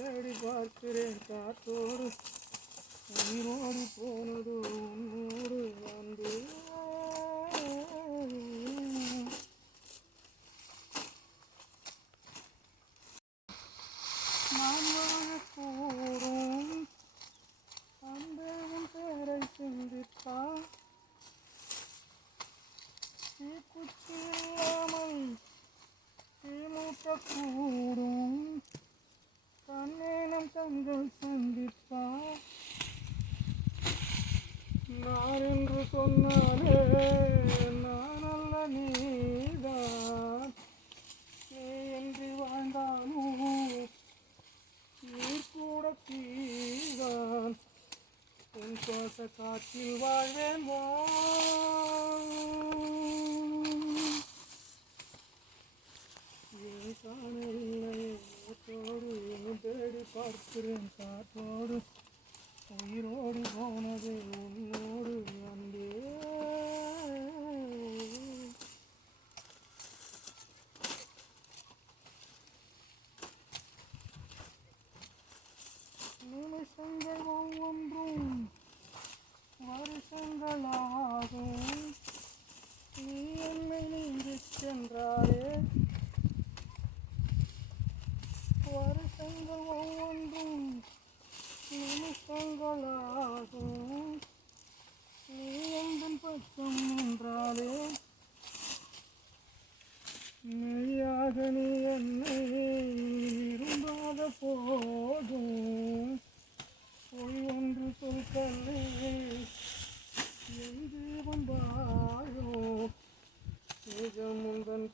தேடி பார்க்கிறேன் காற்றோடு உயிரோடு போனது உன்னோடு வந்து நான் வாழக்கூடும் அந்த உன் பேரை சிந்திப்பா தீக்குச்சி இல்லாமல் தீமூட்டக்கூடும் கண்ணேனம் தங்கள் சந்திப்பா நான் என்று சொன்னாலே நான் அல்ல நீதான் நீ என்று வாழ்ந்தாலும் நீர் கூட தீதான் உன் சுவாச காற்றில் வாழ்வேன் ஏன் காணவில்லை ஏற்றோடு ஏன் தேடி பார்க்கிறேன் காற்றோடு உயிரோடு போனது உன்னோடு அன்பே நிமிஷங்கள் ஒவ்வொன்றும் வருஷங்களாகும் நீ என்னை நீங்கி சென்றாரே வருஷங்கள் ஒவ்வொன்றும் நிமிஷங்களாகும் நீ எந்தன் பக்கம் நின்றாலே மெய்யாக நீ என்னை விரும்பாத போதும் பொய் ஒன்று சொல் கண்ணே என் ஜீவன் வாழோ நிஜம் உந்தன்